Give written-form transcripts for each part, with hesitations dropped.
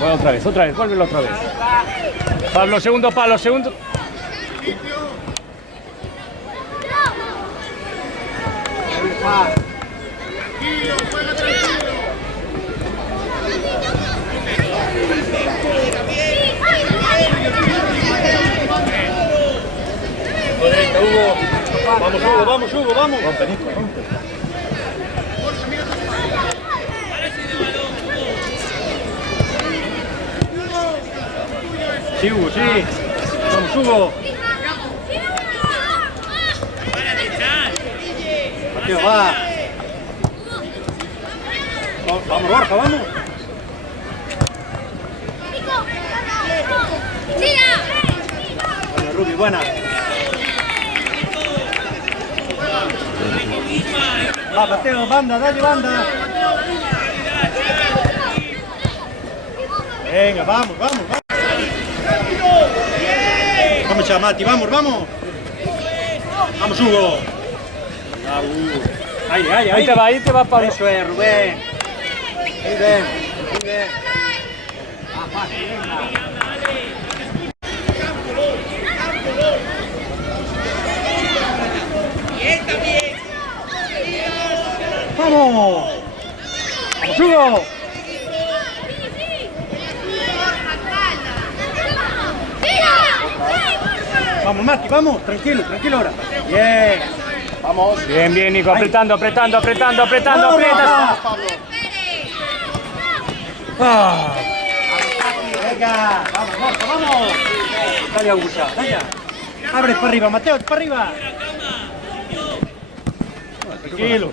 Bueno, otra vez, vuélvelo otra vez. Pablo, segundo palo, segundo. Tranquilo, juega tranquilo. Hugo. Vamos, Hugo, vamos, Hugo, vamos. Rompe, Nico, rompe. Sí, Hugo, sí. Vamos, Hugo. Mateo, va. Vamos, Borja, vamos. Buena, Rubi, buena. Va, Mateo, banda, dale banda. Venga, vamos, vamos, vamos. Vamos ya, Mati, vamos, vamos. Vamos, Hugo. Ah, Ahí, ahí, ahí. Ahí te va, Pablo. Eso es, Rubén. Muy bien, muy bien. ¡Vamos! ¡Vamos, Hugo! Vamos, Mati, vamos. Tranquilo, tranquilo ahora. Bien. Vamos. Bien, bien, Nico. Apretando, apretando, apretando, apretando, ¡Vamos, aprieta. Pablo! Ah. Venga, vamos, Borja, vamos. Dale, Augusta, dale. Abre para arriba, Mateo, para arriba. Tranquilo.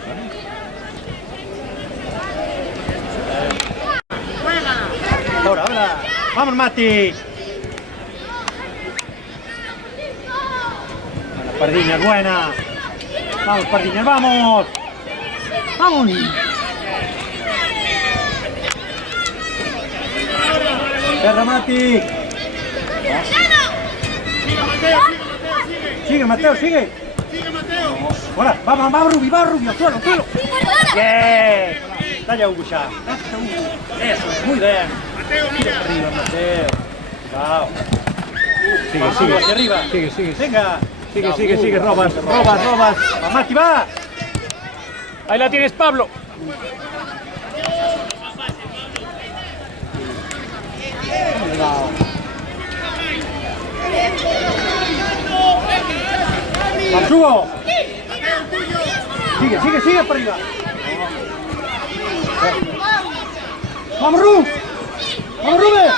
Ahora, ahora. Vamos, Mati. Buena, Pardiña, buena. Vamos, Pardiña, vamos. Vamos. Cerra, Mati. Sigue, Mateo, sigue. Sigue, Mateo. Hola, vamos, Rubi, al suelo, al suelo. Bien. Dale, Hugo ya. Eso, muy bien. Mateo, mira. Arriba, Mateo. Chao. Sigue, Vamos, sigue. hacia arriba. Sigue, sigue. Venga. Sigue, sigue, sigue. Robas, robas, robas. Va, Mati, va. Ahí la tienes, Pablo. Vamos, Hugo. Sigue, sigue, sigue para arriba. Vamos, Rubén. Vamos, Rubén.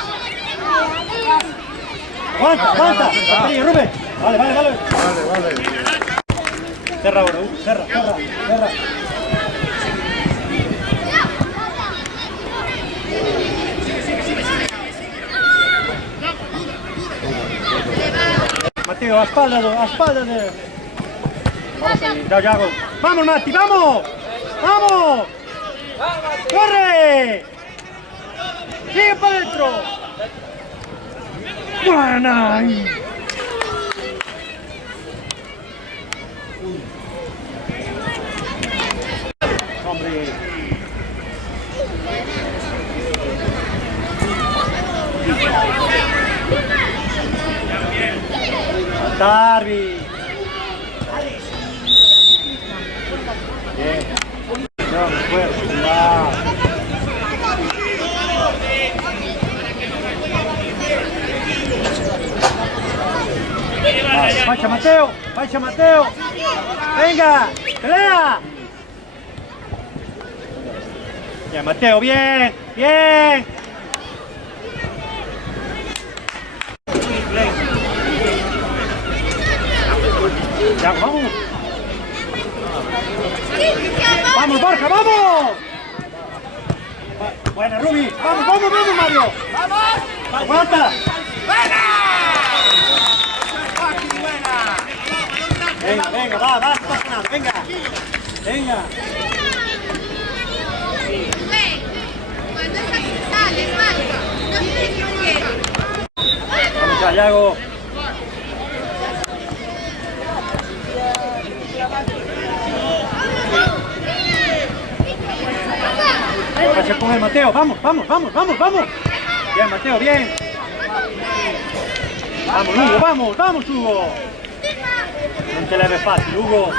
Aguanta, aguanta. Ahí, Rubén. Vale, vale, vale. Vale. Cerra ahora, Hugo. Cerra. Mateo, a espalda de... Vamos ahí, ya hago. ¡Vamos, Mati, vamos! ¡Vamos! ¡Corre! ¡Sigue para adentro! ¡Buena! ¡Hombre! Darby. Bien. No, fuerte. Vaya, Mateo. Vaya, Mateo. Venga, pelea. Bien, Mateo, bien, bien. Ya, vamos. Vamos, Borja, vamos. Buena, Rubi. Vamos, vamos, vamos, Mario. Vamos. Aguanta. Venga, venga, va, no pasa nada, venga. Venga. Cuando es así sale, marca. No se equivoque. Vamos ya, Yago. Vaya con el Mateo, vamos, vamos, vamos, vamos, vamos. Bien, Mateo, bien. Vamos, Hugo, vamos, vamos, Hugo. No te la ves fácil, Hugo.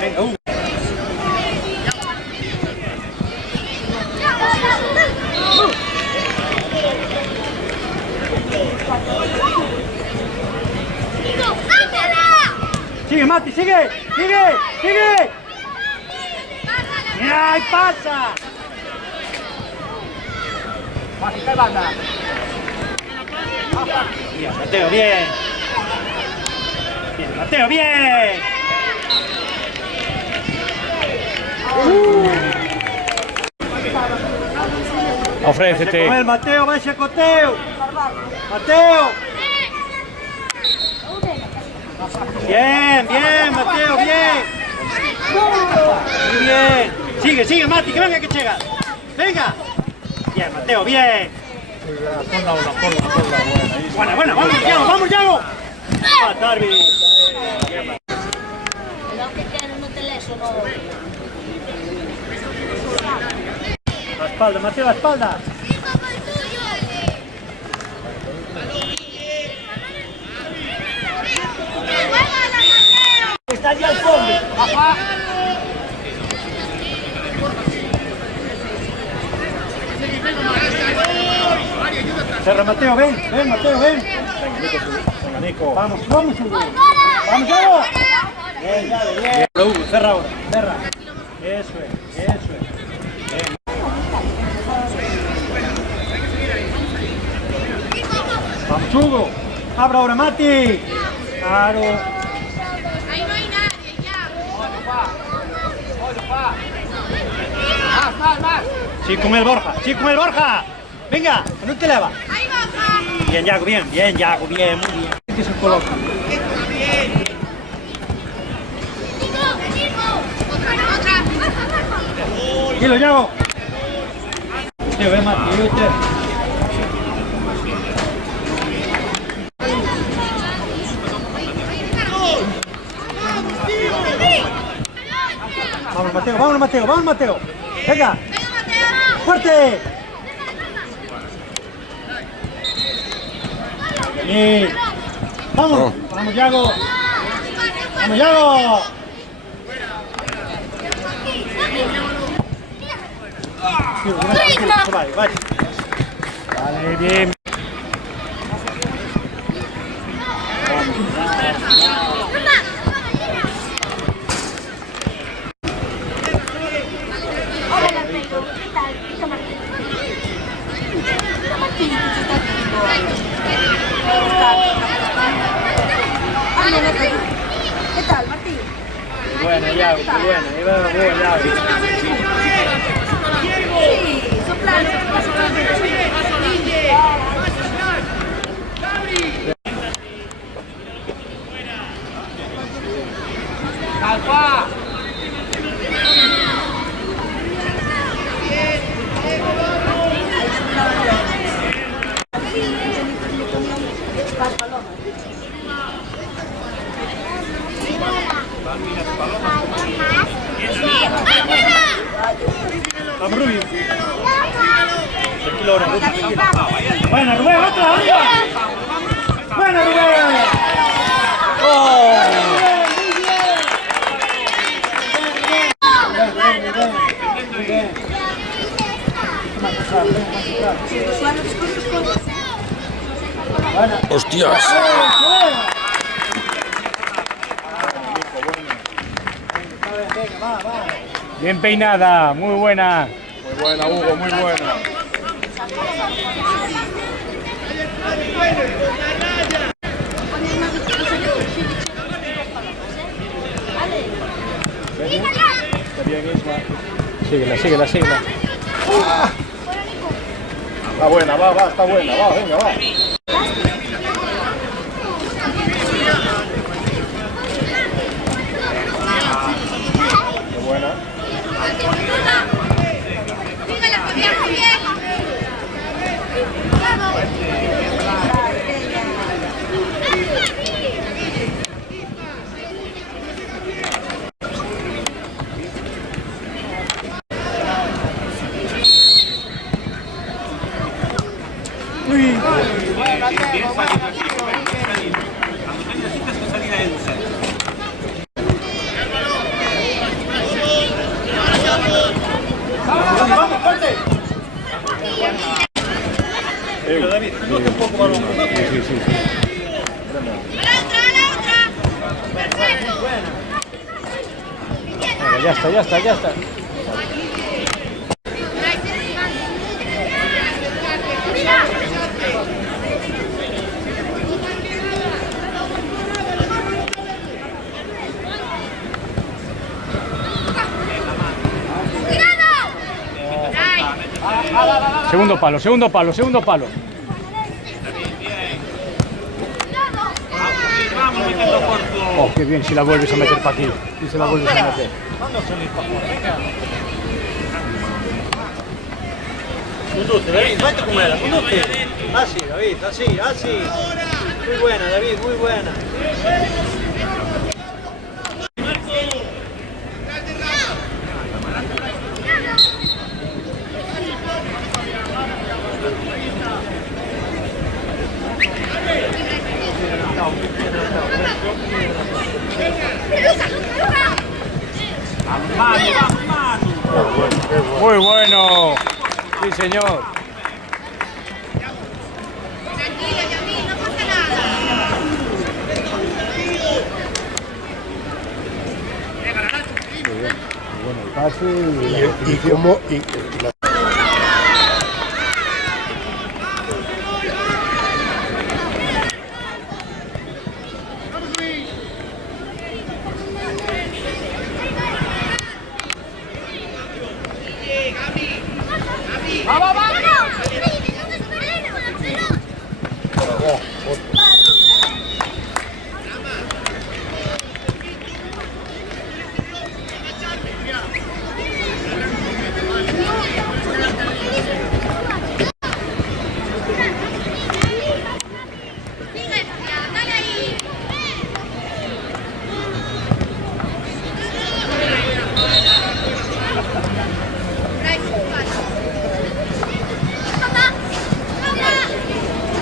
Venga, Hugo. Sigue, Mati, sigue, sigue, sigue. Mira, ahí pasa. Bien, Mateo, bien. Bien, Mateo, bien. Ofrécete. Con el Mateo, vaya con Teo. Mateo. Bien, bien, Mateo, bien. Muy bien. Sigue, sigue, Mati, que venga que llega. Venga. Bien, Mateo, bien. Buena, buena, vamos, Yago, vamos, Yago. Va, Darby. La espalda, Mateo, la espalda. Está allí al fondo. Ajá. Cerra, Mateo, ven, ven, Mateo, ven. Venga, Nico. Vamos, vamos, Hugo. Vamos, Hugo. Bien, ya, bien. Hugo, cerra ahora, cerra. Eso es, eso es. Bien. Vamos, Hugo. Abra ahora, Mati. Claro. Ahí no hay nadie, ya. Sí, con el Borja, sí, con el Borja. Venga, que no te leva. Ahí baja. Bien, Yago, bien, bien, Yago, bien, muy bien. Que se coloca. Otra. Dilo, Yago. Tío, ven, Mati, yo usted. Vamos, Mateo, vamos, Mateo, vamos, Mateo. Venga. Venga, Mateo. ¡Fuerte! Bien. ¡Vamos! ¡Vamos, Yago! ¡Vamos, Yago! Sí, vale, vale. Vale, bien. ¿Qué tal, Martín? Buena, Yago, qué buena. Ahí va, buena, Yago. Sí, son planes. Vamos, Rubio. Tranquilo ahora, Rubio, tranquilo. Buena, Rubén, otra, arriba. Buena, Rubén. ¡Oh! Muy bien. Buena. ¡Hostias! Venga, va, va. Bien peinada, muy buena. Muy buena, Hugo, muy buena. Está bien, Isma. Síguela. Está buena, va, está buena, va, venga, va. Qué buena. Síguela, Fabián, bien. ¡Vamos, fuerte! Pero David, no te pongo balón. Sí. La otra. Perfecto. Venga, ya está. Segundo palo. Oh, qué bien si la vuelves a meter para aquí. Si se la vuelves a meter. Conduce, David, vete con ella, conduce. Así, David, así. Muy buena, David, muy buena. Muy bueno. Sí, señor. Tranquilo, Yamil, no pasa nada. Bueno, el pase y la definición. Sigue, Fabián, dale ahí.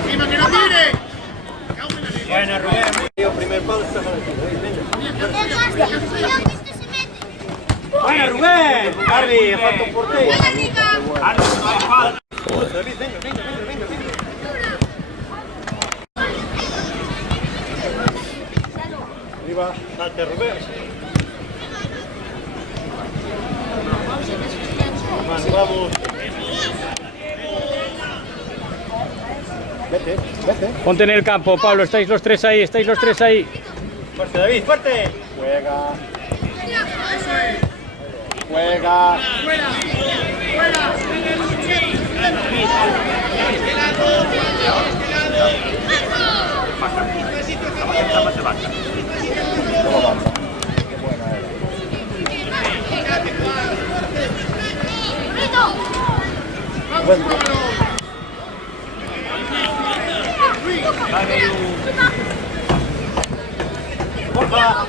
Isma, que no tire. Buena, Rubén. Yo primer palo está mal aquí, David, venga. Buena, Rubén. Harvey, falta un portero. David, venga. Arriba. Salte, Rubén. Vamos. Vete. Ponte en el campo, Pablo. Estáis los tres ahí. Fuerte, David, fuerte. Juega. ¿Cómo avanza? Qué buena era. Buen tiro. Porfa.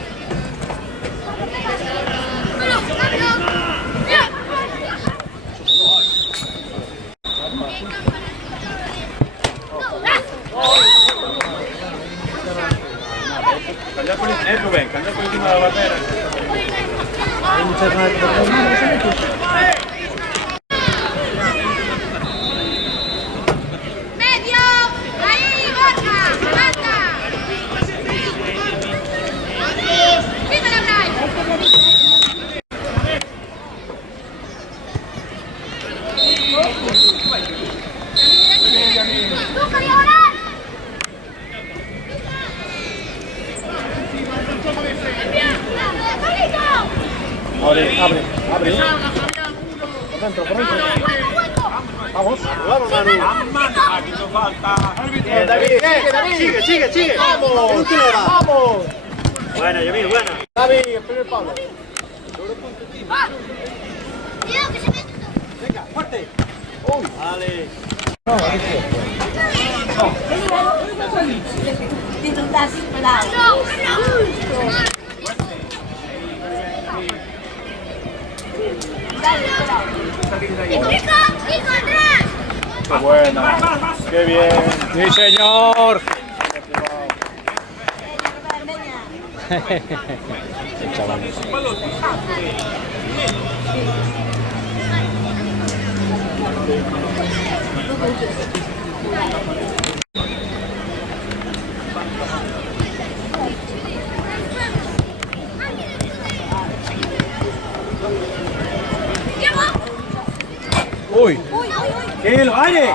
Cambia por Rubén, cambia por encima de la barrera. Hay muchas más. Medio, ahí, Borja, levanta. Abre. Por dentro. Vamos. Vamos, Manu. Aquí no falta. Bien, David. Sigue. Vamos. Vamos. Buena, Yamil, buena. David, el primer palo. Cuidado que se mete. Venga, fuerte. Vale. Disfrutas, pelado. Dale, pelado. Chico, atrás. Qué buena. Qué bien. Sí, señor. El chaval. Uy. Kilo, aire.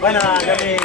Buena, Yamil.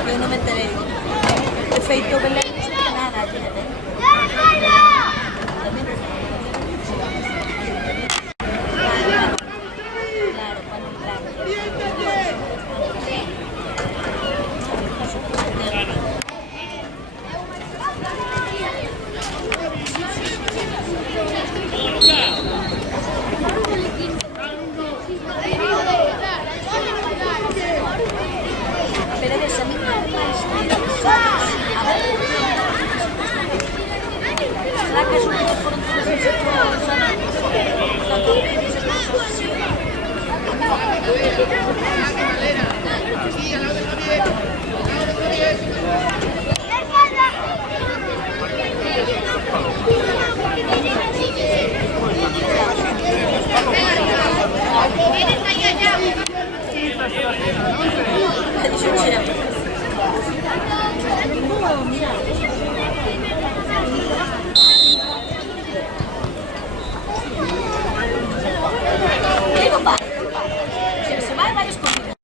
Yo no me enteré. Perfecto, ¿verdad? No sé nada, fíjate. Claro, cuando pero de esa misma la que es un poco por se va, varios comidas.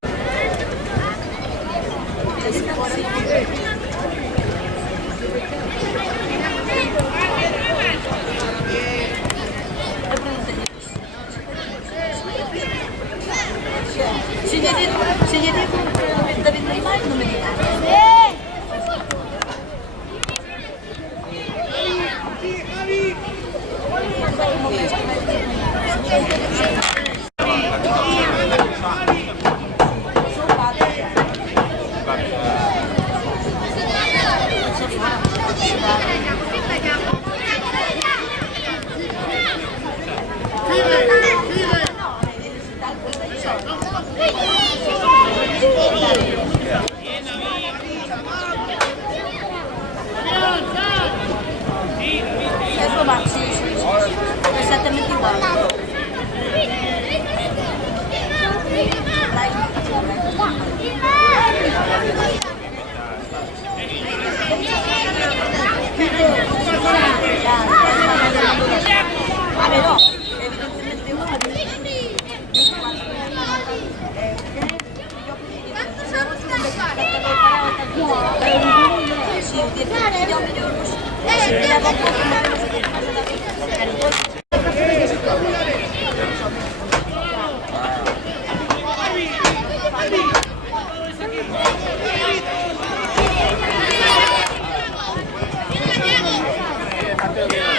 Si yo digo David Neymar, no me digas. Exactamente igual. A ver, no, evidentemente uno. Sí, 10 kilómetros. Si queda poco, Mateo,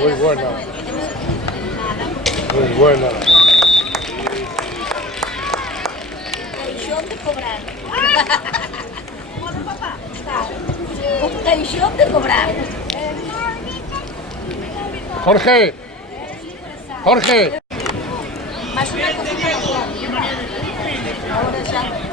Muy buena. Muy buena. Tensión de cobrar. Bueno, papá, está. Con tensión de cobrar. Jorge. Jorge. Más una cosita. Ahora ya.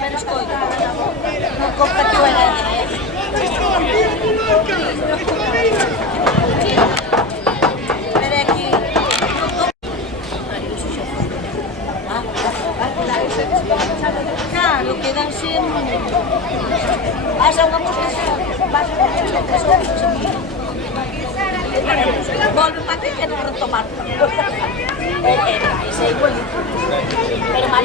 Pero escolta, Non compartiu a nadie. Pero aquí... Claro, quedan sin... Pasa unha música, pasa unha música, volve para ti que non retomar. Ese é igualito. Pero mal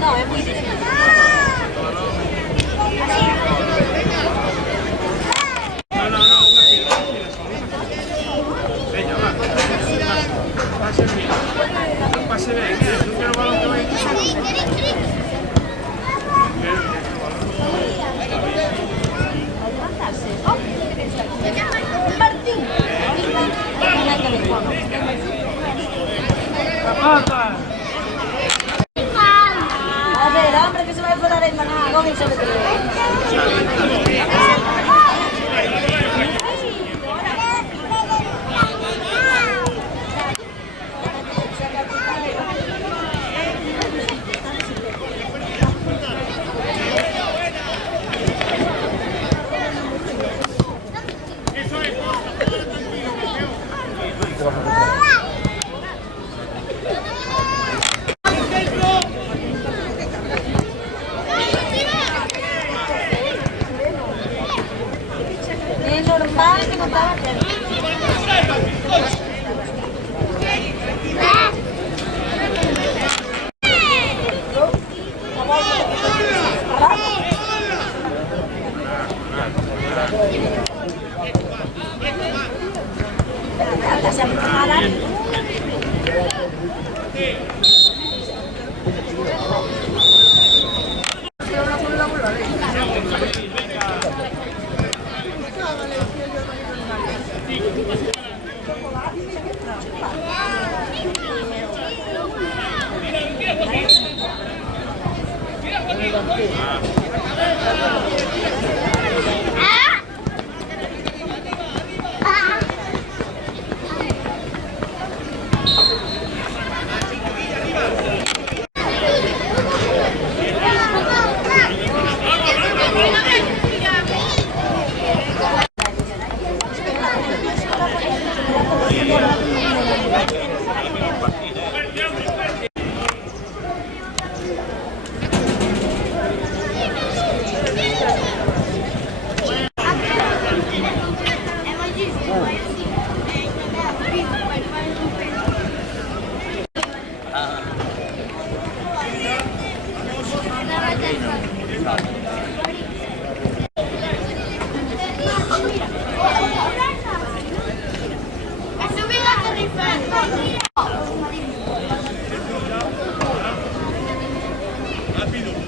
no, es muy difícil. A ver, hombre, que se va a enfadar el maná, no me sabe es normal que no estaba atento. Rápido.